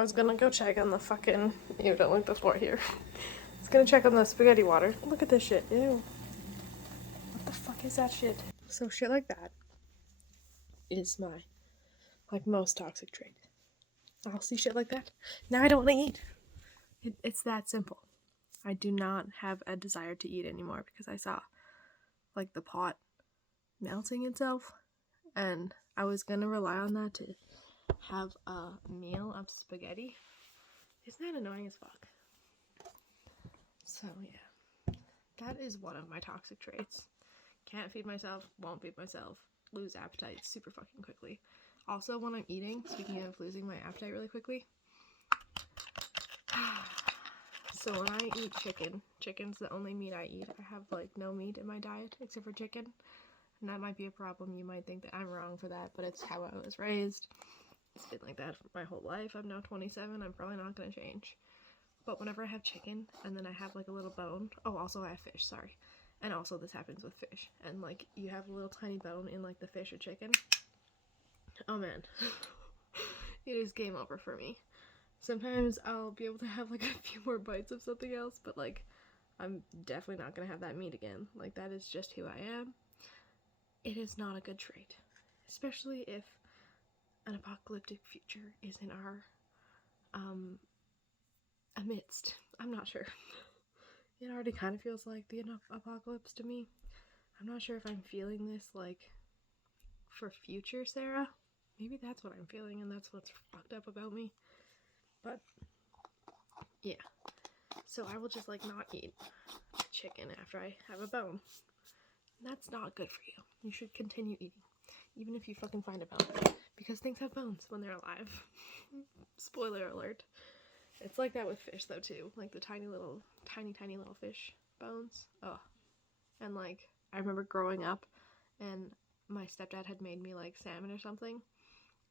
I was gonna go check on the fucking... Ew, don't look the floor here. I was gonna check on the spaghetti water. Look at this shit. Ew. What the fuck is that shit? So shit like that is my, like, most toxic trait. I'll see shit like that. Now I don't want to eat. It's that simple. I do not have a desire to eat anymore because I saw, like, the pot melting itself, and I was gonna rely on that to have a meal of spaghetti. Isn't that annoying as fuck? So yeah, that is one of my toxic traits. Can't feed myself, won't feed myself, lose appetite super fucking quickly. Also, when I'm eating, speaking of losing my appetite really quickly, so when I eat chicken's the only meat I eat. I have, like, no meat in my diet except for chicken. And that might be a problem. You might think that I'm wrong for that, but it's how I was raised. It's been like that for my whole life. I'm now 27. I'm probably not going to change. But whenever I have chicken, and then I have, like, a little bone. Oh, also I have fish, sorry. And also this happens with fish. And, like, you have a little tiny bone in, like, the fish or chicken. Oh, man. It is game over for me. Sometimes I'll be able to have, like, a few more bites of something else, but, like, I'm definitely not going to have that meat again. Like, that is just who I am. It is not a good trait. Especially if an apocalyptic future is in our, amidst. I'm not sure. It already kind of feels like the apocalypse to me. I'm not sure if I'm feeling this, like, for future Sarah. Maybe that's what I'm feeling, and that's what's fucked up about me. But, yeah. So I will just, like, not eat chicken after I have a bone. That's not good for you. You should continue eating, even if you fucking find a bone, because things have bones when they're alive. Spoiler alert. It's like that with fish, though, too. Like, the tiny little fish bones. Oh. And, like, I remember growing up, and my stepdad had made me, like, salmon or something,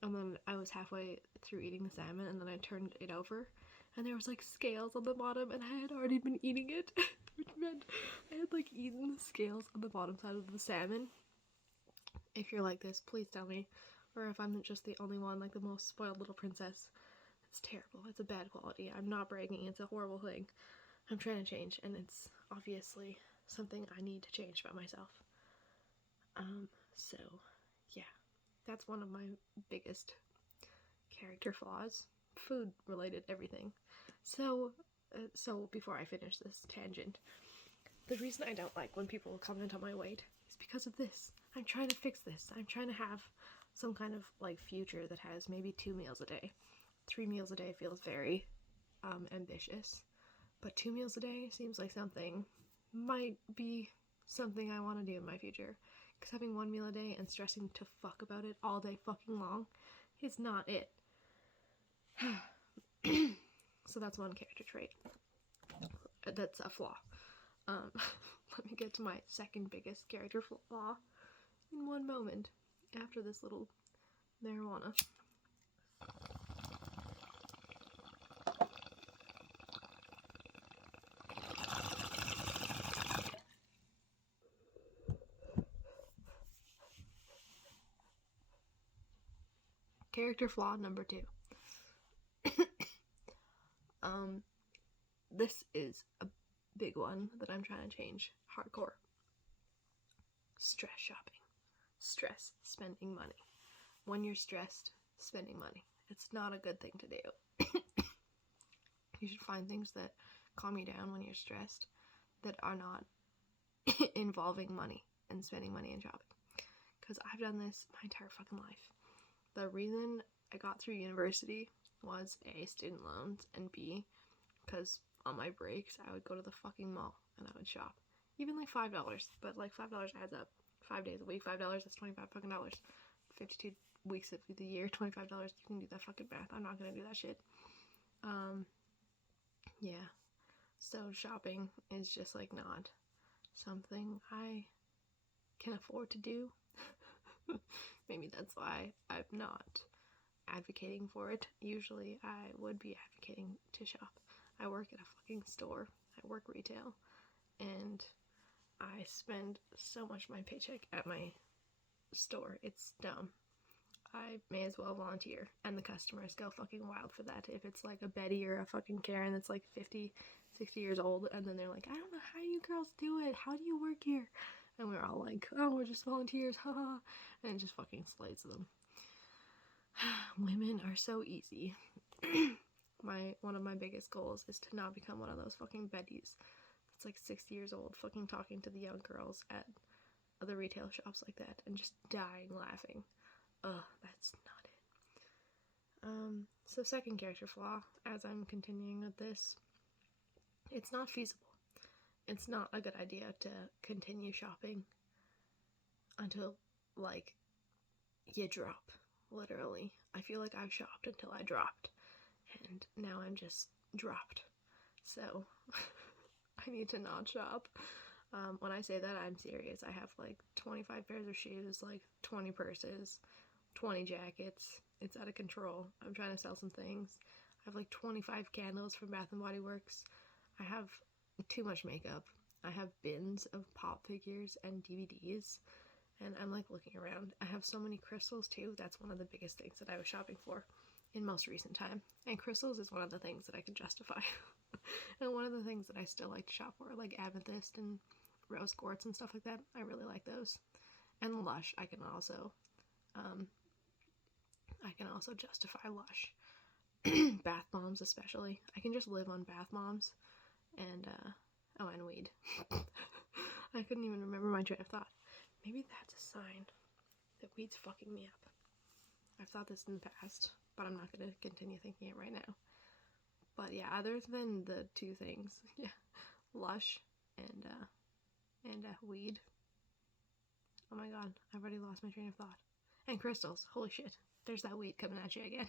and then I was halfway through eating the salmon, and then I turned it over, and there was, like, scales on the bottom, and I had already been eating it, which meant I had, like, eaten the scales on the bottom side of the salmon. If you're like this, please tell me, or if I'm just the only one, like the most spoiled little princess. It's terrible. It's a bad quality. I'm not bragging. It's a horrible thing. I'm trying to change, and it's obviously something I need to change about myself. So, yeah. That's one of my biggest character flaws. Food related everything. So before I finish this tangent, the reason I don't like when people comment on my weight is because of this. I'm trying to fix this. I'm trying to have some kind of, like, future that has maybe 2 meals a day. 3 meals a day feels very ambitious, but 2 meals a day seems like something might be something I want to do in my future, because having 1 meal a day and stressing to fuck about it all day fucking long is not it. So that's one character trait. That's a flaw. Let me get to my second biggest character flaw in one moment after this little marijuana. Character flaw number 2. This is a big one that I'm trying to change hardcore. Stress shopping. Stress spending money. When you're stressed, spending money. It's not a good thing to do. You should find things that calm you down when you're stressed that are not involving money and spending money and shopping. Because I've done this my entire fucking life. The reason I got through university was A, student loans, and B, because on my breaks I would go to the fucking mall and I would shop. Even like $5, but like $5 adds up. 5 days a week, $5, that's $25 fucking dollars. 52 weeks of the year, $25. You can do that fucking math. I'm not gonna do that shit. Yeah. So shopping is just, like, not something I can afford to do. Maybe that's why I'm not advocating for it. Usually I would be advocating to shop. I work at a fucking store. I work retail. And I spend so much of my paycheck at my store. It's dumb. I may as well volunteer. And the customers go fucking wild for that. If it's like a Betty or a fucking Karen that's like 50, 60 years old, and then they're like, I don't know how you girls do it. How do you work here? And we're all like, oh, we're just volunteers, haha. And it just fucking slays them. Women are so easy. One of my biggest goals is to not become one of those fucking Bettys. It's like 60 years old, fucking talking to the young girls at other retail shops like that, and just dying laughing. Ugh, that's not it. So second character flaw, as I'm continuing with this, it's not feasible. It's not a good idea to continue shopping until, like, you drop, literally. I feel like I've shopped until I dropped, and now I'm just dropped. So, I need to not shop. When I say that, I'm serious. I have, like, 25 pairs of shoes, like, 20 purses, 20 jackets. It's out of control. I'm trying to sell some things. I have, like, 25 candles from Bath & Body Works. I have too much makeup. I have bins of pop figures and DVDs, and I'm like looking around. I have so many crystals too. That's one of the biggest things that I was shopping for in most recent time. And crystals is one of the things that I can justify. And one of the things that I still like to shop for, like amethyst and rose quartz and stuff like that. I really like those. And Lush, I can also justify Lush. Bath bombs especially. I can just live on bath bombs. And and weed. I couldn't even remember my train of thought. Maybe that's a sign that weed's fucking me up. I've thought this in the past, but I'm not going to continue thinking it right now. But yeah, other than the two things, yeah, Lush and weed. Oh my god, I've already lost my train of thought. And crystals. Holy shit. There's that weed coming at you again.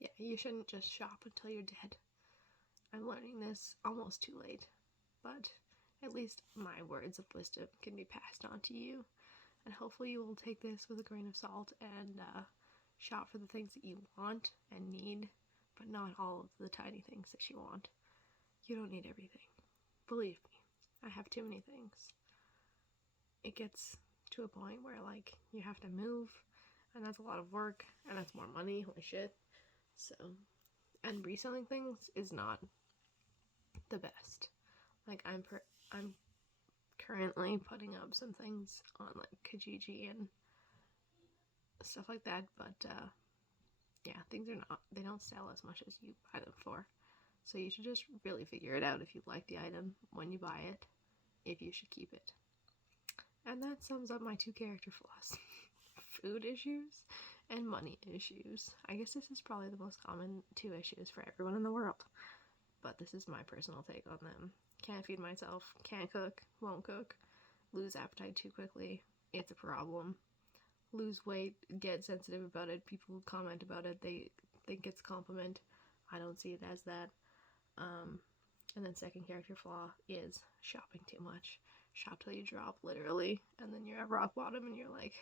Yeah, you shouldn't just shop until you're dead. I'm learning this almost too late, but at least my words of wisdom can be passed on to you, and hopefully you will take this with a grain of salt and shop for the things that you want and need, but not all of the tiny things that you want. You don't need everything. Believe me, I have too many things. It gets to a point where, like, you have to move, and that's a lot of work, and that's more money, holy shit. So, and reselling things is not the best. Like, I'm currently putting up some things on, like, Kijiji and stuff like that, but, yeah, things they don't sell as much as you buy them for. So you should just really figure it out if you like the item when you buy it, if you should keep it. And that sums up my two character flaws. Food issues and money issues. I guess this is probably the most common two issues for everyone in the world. But this is my personal take on them. Can't feed myself, can't cook, won't cook, lose appetite too quickly, it's a problem. Lose weight, get sensitive about it, people comment about it, they think it's a compliment. I don't see it as that. And then second character flaw is shopping too much. Shop till you drop, literally, and then you're at rock bottom and you're like,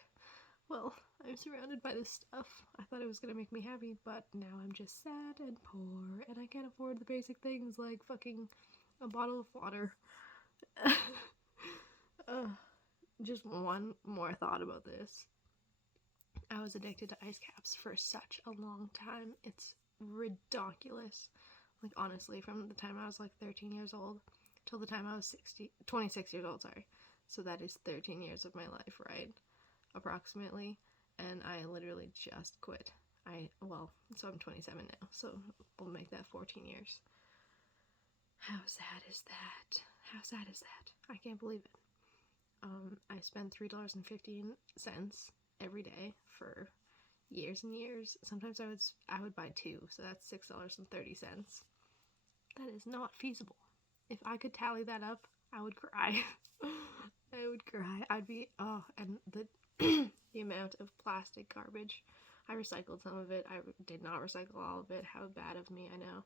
well, I'm surrounded by this stuff. I thought it was gonna make me happy, but now I'm just sad and poor, and I can't afford the basic things like fucking a bottle of water. Just one more thought about this. I was addicted to ice caps for such a long time. It's ridiculous. Like, honestly, from the time I was like 13 years old till the time I was 26 years old, sorry. So that is 13 years of my life, right? Approximately. And I literally just quit. So I'm 27 now, so we'll make that 14 years. How sad is that? How sad is that? I can't believe it. I spent $3.15 every day for years and years. Sometimes I would buy two, so that's $6.30. That is not feasible. If I could tally that up, I would cry. I would cry. I'd be, and the amount of plastic garbage. I recycled some of it. I did not recycle all of it. How bad of me, I know.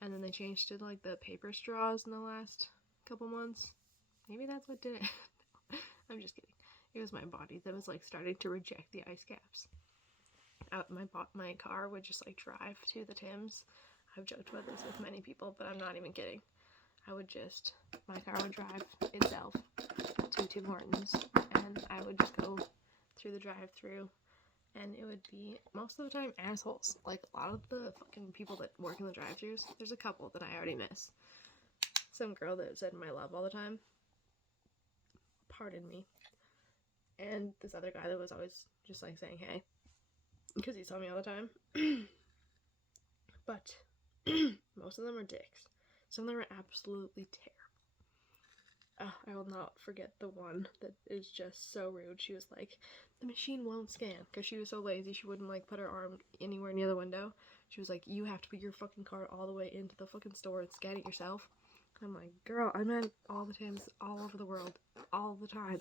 And then they changed to, like, the paper straws in the last couple months. Maybe that's what did it. I'm just kidding. It was my body that was, like, starting to reject the ice caps. My car would just, like, drive to the Tims. I've joked about this with many people, but I'm not even kidding. My car would drive itself to Tim Hortons, and and I would just go through the drive-thru, and it would be, most of the time, assholes. Like, a lot of the fucking people that work in the drive-thrus, there's a couple that I already miss. Some girl that said my love all the time. Pardon me. And this other guy that was always just, like, saying hey. Because he saw me all the time. But most of them are dicks. Some of them are absolutely terrible. I will not forget the one that is just so rude. She was like, the machine won't scan. Because she was so lazy, she wouldn't, like, put her arm anywhere near the window. She was like, you have to put your fucking card all the way into the fucking store and scan it yourself. And I'm like, girl, I'm at all the times, all over the world, all the time.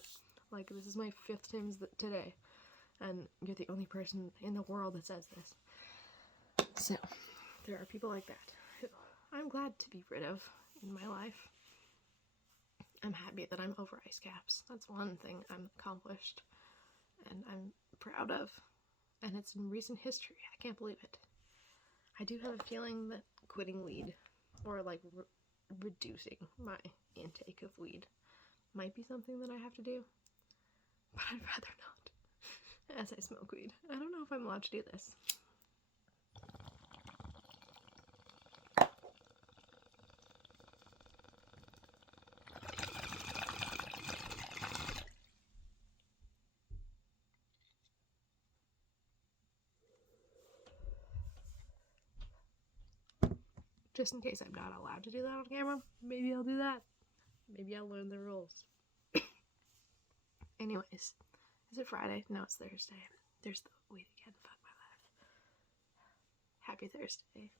Like, this is my 5th time today. And you're the only person in the world that says this. So, there are people like that who I'm glad to be rid of in my life. I'm happy that I'm over ice caps. That's one thing I'm accomplished and I'm proud of. And it's in recent history. I can't believe it. I do have a feeling that quitting weed, or like reducing my intake of weed, might be something that I have to do. But I'd rather not, as I smoke weed. I don't know if I'm allowed to do this. Just in case I'm not allowed to do that on camera, maybe I'll do that. Maybe I'll learn the rules. Anyways, is it Friday? No, it's Thursday. There's the way to get fuck my life. Happy Thursday.